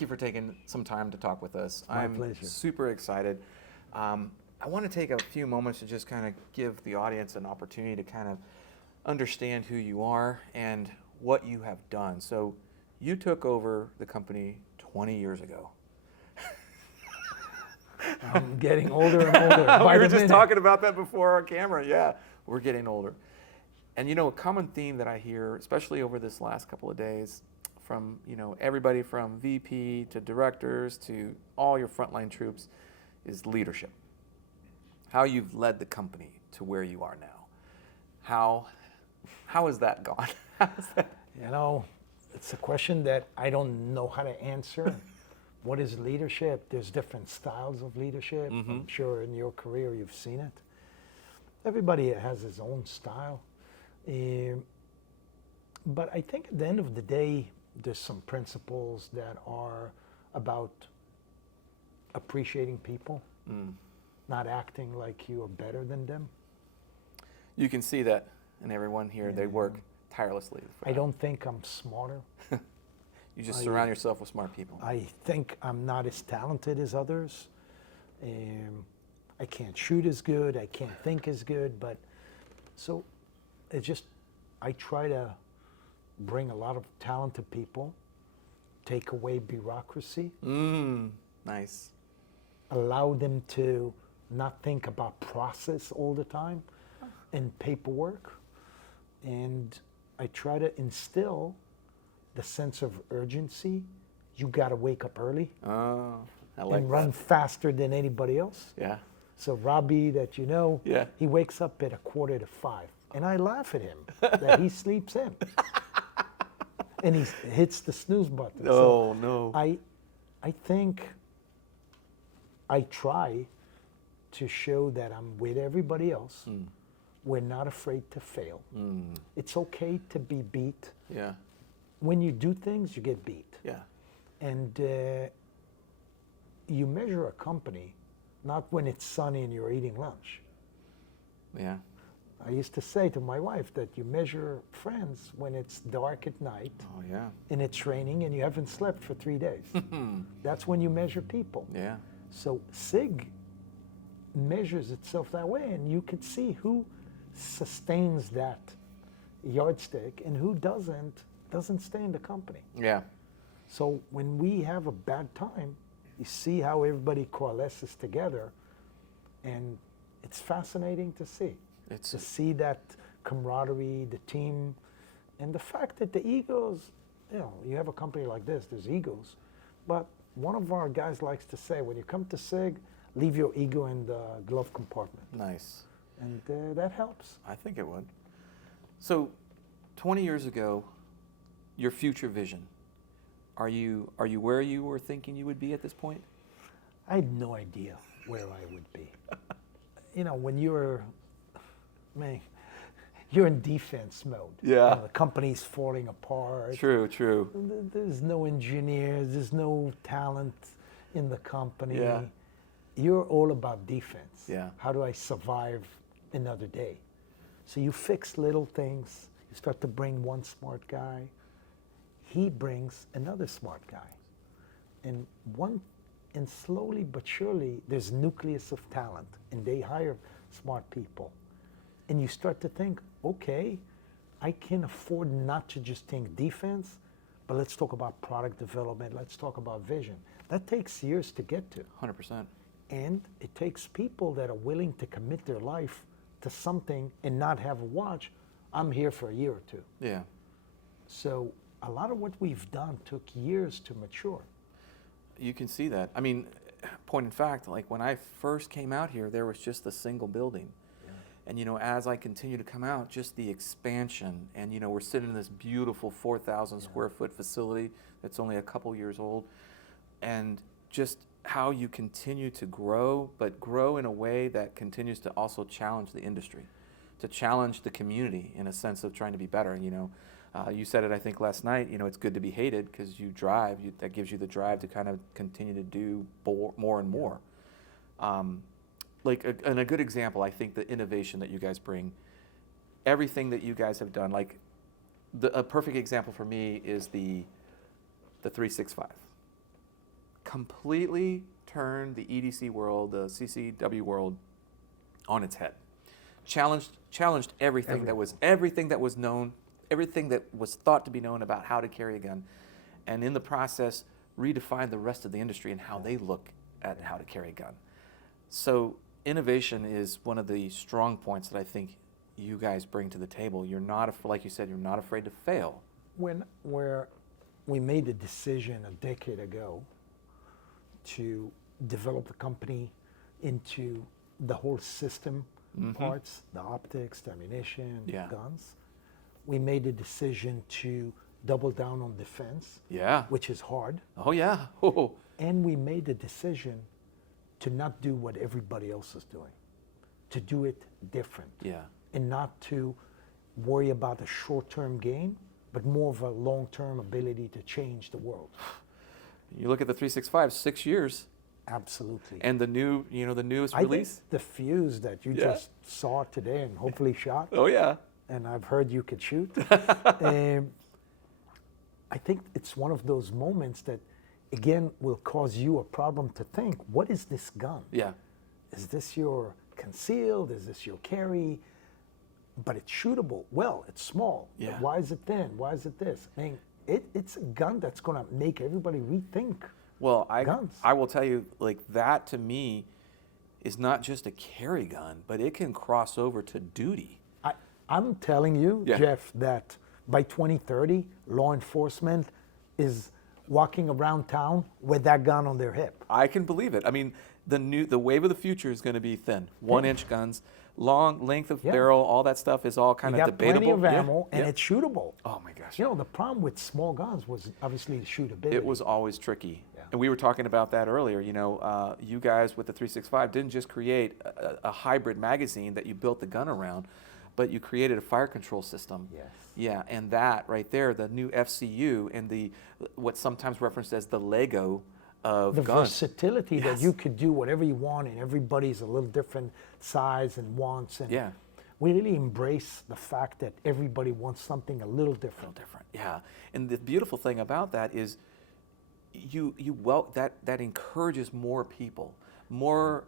thank you for taking some time to talk with us. My I'm pleasure. super excited. I want to take a few moments to just kind of give the audience an opportunity to kind of understand who you are and what you have done. So you took over the company 20 years ago. I'm getting older and older. By We were the just minute. talking about that before our camera. Yeah, we're getting older. And you know, a common theme that I hear, especially over this last couple of days, from everybody from VP to directors to all your frontline troops, is leadership. How you've led the company to where you are now. How has that gone? It's a question that I don't know how to answer. What is leadership? There's different styles of leadership. Mm-hmm. I'm sure in your career you've seen it. Everybody has his own style. But I think at the end of the day, there's some principles that are about appreciating people, not acting like you are better than them. You can see that in everyone here. They work tirelessly. I don't think I'm smarter. You just surround yourself with smart people. I think I'm not as talented as others. I can't shoot as good. I can't think as good. But so I try to bring a lot of talented people, take away bureaucracy. Nice. Allow them to not think about process all the time and paperwork. And I try to instill the sense of urgency. You got to wake up early Oh, I like and that. run faster than anybody else. Yeah. So Robbie, that you know, Yeah. he wakes up at 4:45. And I laugh at him that he sleeps in. And he hits the snooze button. Oh, no. I think I try to show that I'm with everybody else. We're not afraid to fail. It's okay to be beat. Yeah. When you do things, you get beat. Yeah. And you measure a company not when it's sunny and you're eating lunch. Yeah. I used to say to my wife that you measure friends when it's dark at night Oh, yeah. and it's raining and you haven't slept for 3 days. That's when you measure people. Yeah. So SIG measures itself that way, and you could see who sustains that yardstick and who doesn't stay in the company. Yeah. So when we have a bad time, you see how everybody coalesces together, and it's fascinating to see. It's To see that camaraderie, the team, and the fact that the egos, you have a company like this, there's egos, but one of our guys likes to say, when you come to SIG, leave your ego in the glove compartment. nice. And that helps. I think it would. So, 20 years ago, your future vision. Are you where you were thinking you would be at this point? I had no idea where I would be. When you're in defense mode. Yeah. The company's falling apart. True. There's no engineers, there's no talent in the company. Yeah. You're all about defense. Yeah. How do I survive another day? So you fix little things. You start to bring one smart guy. He brings another smart guy. And slowly but surely, there's nucleus of talent, and they hire smart people. And you start to think, okay, I can afford not to just think defense, but let's talk about product development. Let's talk about vision. That takes years to get to. 100%. And it takes people that are willing to commit their life to something and not have a watch. I'm here for a year or two. Yeah. So a lot of what we've done took years to mature. You can see that. I mean, point in fact, like when I first came out here, there was just a single building. And as I continue to come out, just the expansion, and we're sitting in this beautiful 4,000 square foot facility that's only a couple years old, and just how you continue to grow, but grow in a way that continues to also challenge the industry, to challenge the community in a sense of trying to be better. You said it, I think, last night. It's good to be hated because you drive. That gives you the drive to kind of continue to do more and more. And a good example, I think, the innovation that you guys bring, everything that you guys have done, a perfect example for me is the 365. completely turned the EDC world, the CCW world, on its head. Challenged everything that was known, everything that was thought to be known about how to carry a gun, and in the process redefined the rest of the industry and how they look at how to carry a gun. So innovation is one of the strong points that I think you guys bring to the table. You're not, like you said, you're not afraid to fail. Where we made the decision a decade ago to develop the company into the whole system parts, the optics, the ammunition, the guns. We made the decision to double down on defense, which is hard. Oh yeah. Oh. And we made the decision to not do what everybody else is doing, to do it different. Yeah. And not to worry about a short-term gain, but more of a long-term ability to change the world. You look at the 365, 6 years. Absolutely. And the new, the newest release? I think the fuse that you just saw today and hopefully shot. Oh yeah. And I've heard you could shoot. I think it's one of those moments that, again, will cause you a problem to think, what is this gun? Yeah. Is this your concealed? Is this your carry? But it's shootable. Well, it's small. Yeah. Why is it thin? Why is it this? I mean, it's a gun that's going to make everybody rethink guns. I will tell you, like, that to me is not just a carry gun, but it can cross over to duty. I'm telling you, Jeff, that by 2030, law enforcement is walking around town with that gun on their hip. I can believe it. I mean, the wave of the future is going to be thin, 1-inch guns, long length of barrel, all that stuff is all kind of debatable. You got plenty of ammo, and it's shootable. Oh my gosh. You know, the problem with small guns was obviously the shootability. It was always tricky. And we were talking about that earlier. You guys with the 365 didn't just create a hybrid magazine that you built the gun around, but you created a fire control system. Yes. Yeah, and that right there, the new FCU and what's sometimes referenced as the Lego of the guns. versatility that you could do whatever you want, and everybody's a little different size and wants. And we really embrace the fact that everybody wants something a little different. Yeah, and the beautiful thing about that is that encourages more people. More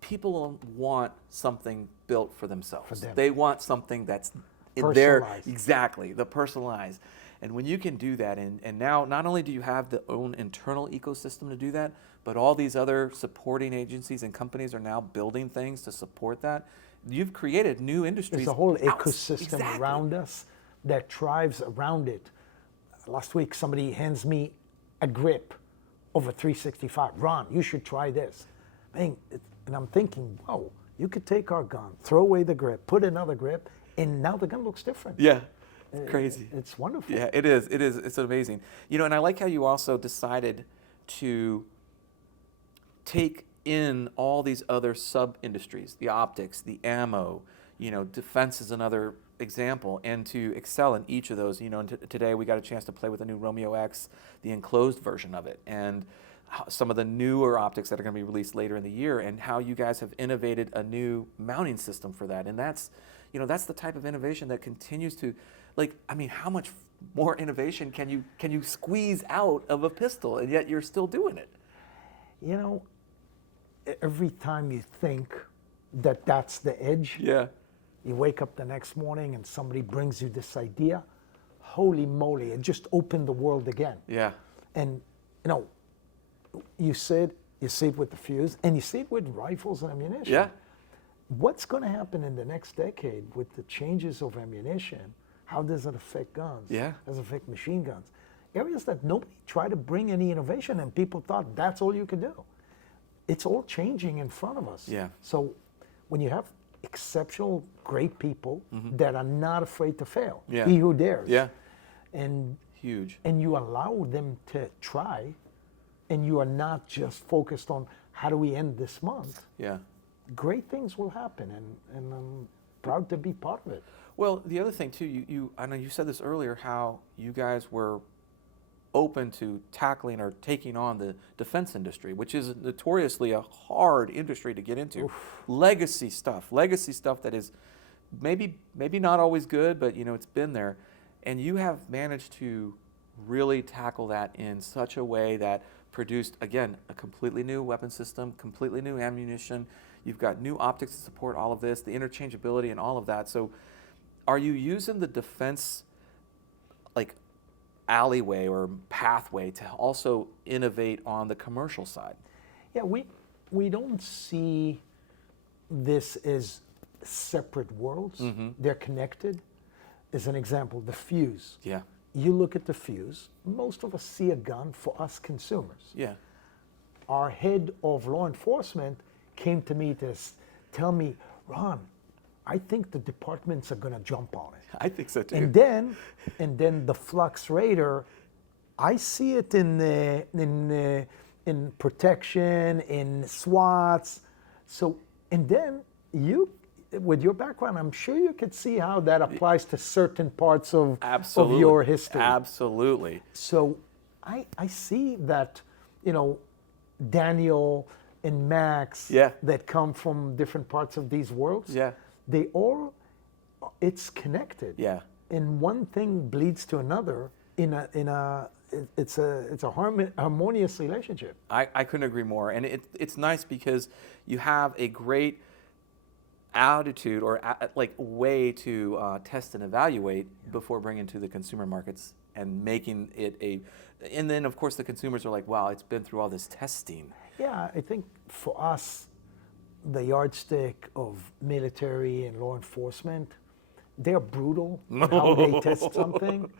people want something built for themselves. For them. They want something that's in the personalized. And when you can do that, and now not only do you have the own internal ecosystem to do that, but all these other supporting agencies and companies are now building things to support that. You've created new industries. There's a whole ecosystem around us that thrives around it. Last week, somebody hands me a grip of a 365. Ron, you should try this. And I'm thinking, whoa, you could take our gun, throw away the grip, put another grip, and now the gun looks different. Yeah. Crazy. It's wonderful. Yeah, it is. It's amazing. And I like how you also decided to take in all these other sub-industries, the optics, the ammo, defense is another example, and to excel in each of those. And today we got a chance to play with the new Romeo X, the enclosed version of it, and some of the newer optics that are going to be released later in the year, and how you guys have innovated a new mounting system for that. And that's the type of innovation that continues to, how much more innovation can you squeeze out of a pistol, and yet you're still doing it? Every time you think that that's the edge, you wake up the next morning and somebody brings you this idea, holy moly, it just opened the world again. Yeah. And, you see it with the fuse, and you see it with rifles and ammunition. Yeah. What's going to happen in the next decade with the changes of ammunition? How does it affect guns? Yeah. How does it affect machine guns? Areas that nobody tried to bring any innovation, and people thought that's all you could do. It's all changing in front of us. Yeah. So when you have exceptional, great people that are not afraid to fail, he who dares. Yeah. And huge. And you allow them to try, and you are not just focused on how do we end this month. Yeah. Great things will happen, and I'm proud to be part of it. Well, the other thing too, I know you said this earlier, how you guys were open to tackling or taking on the defense industry, which is notoriously a hard industry to get into. Oof. Legacy stuff that is maybe not always good, but it's been there, and you have managed to really tackle that in such a way that produced, again, a completely new weapon system, completely new ammunition. You've got new optics to support all of this, the interchangeability and all of that. So are you using the defense like alleyway or pathway to also innovate on the commercial side? Yeah, we don't see this as separate worlds. They're connected. As an example, the fuse. Yeah. You look at the fuse, most of us see a gun for us consumers. Yeah. Our head of law enforcement came to me to tell me, Ron, I think the departments are going to jump on it. I think so too. And then the Flux Raider, I see it in protection, in SWATs. So, and then you, with your background, I'm sure you could see how that applies to certain parts of your history. Absolutely. So I see that, Daniel and Max that come from different parts of these worlds, they all, it's connected. Yeah. And one thing bleeds to another it's a harmonious relationship. I couldn't agree more. And it's nice because you have a great attitude or way to test and evaluate before bringing to the consumer markets and making it and then of course the consumers are like, wow, it's been through all this testing. Yeah, I think for us, the yardstick of military and law enforcement, they're brutal in how they test something,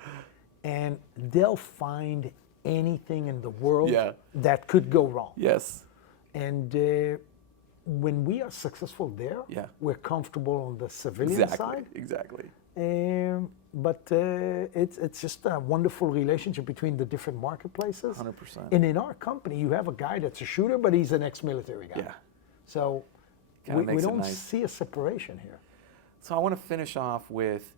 and they'll find anything in the world that could go wrong. Yes. And when we are successful there, we're comfortable on the civilian side. Exactly. But it's just a wonderful relationship between the different marketplaces. 100%. And in our company, you have a guy that's a shooter, but he's an ex-military guy. Yeah. So we don't see a separation here. So I want to finish off with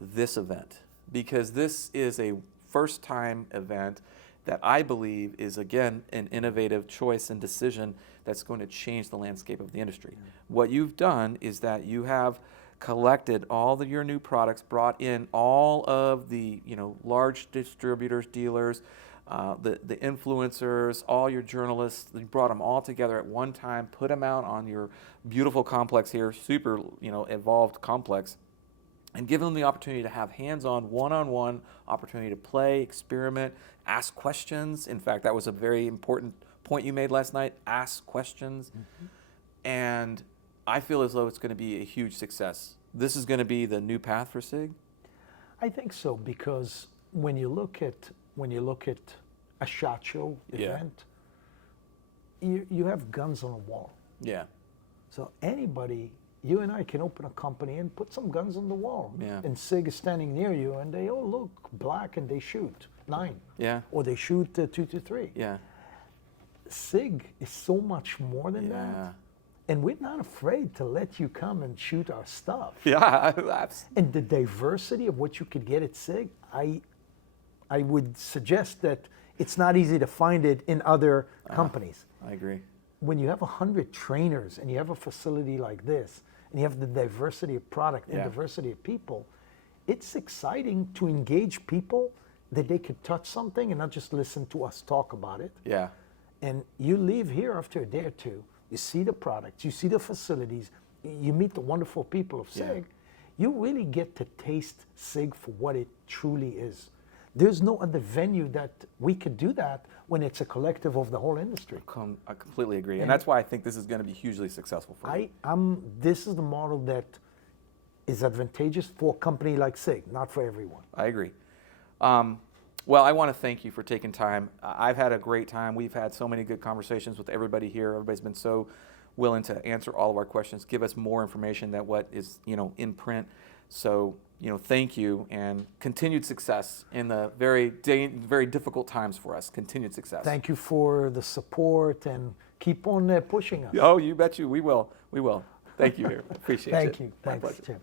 this event, because this is a first-time event that I believe is, again, an innovative choice and decision that's going to change the landscape of the industry. What you've done is that you have collected all of your new products, brought in all of the large distributors, dealers, the influencers, all your journalists. You brought them all together at one time, put them out on your beautiful complex here, super evolved complex, and give them the opportunity to have hands-on, one-on-one opportunity to play, experiment, ask questions. In fact, that was a very important point you made last night, ask questions. And I feel as though it's going to be a huge success. This is going to be the new path for SIG? I think so, because when you look at a SHOT Show event, you have guns on a wall. Yeah. So anybody, you and I can open a company and put some guns on the wall. Yeah. And SIG is standing near you, and they all look black, and they shoot 9. Yeah. Or they shoot 2 to 3. Yeah. SIG is so much more than that. And we're not afraid to let you come and shoot our stuff. Yeah. And the diversity of what you could get at SIG, I would suggest that it's not easy to find it in other companies. I agree. When you have 100 trainers and you have a facility like this, and you have the diversity of product and diversity of people, it's exciting to engage people that they could touch something and not just listen to us talk about it. Yeah. And you leave here after a day or two, you see the products, you see the facilities, you meet the wonderful people of SIG, you really get to taste SIG for what it truly is. There's no other venue that we could do that when it's a collective of the whole industry. I completely agree. And that's why I think this is going to be hugely successful for you. This is the model that is advantageous for a company like SIG, not for everyone. I agree. Well, I want to thank you for taking time. I've had a great time. We've had so many good conversations with everybody here. Everybody's been so willing to answer all of our questions, give us more information than what is, in print. So, thank you, and continued success in the very difficult times for us. Continued success. Thank you for the support, and keep on pushing us. Oh, you bet you. We will. Thank you, here. Appreciate it. Thank you. My Thanks, pleasure. Jim.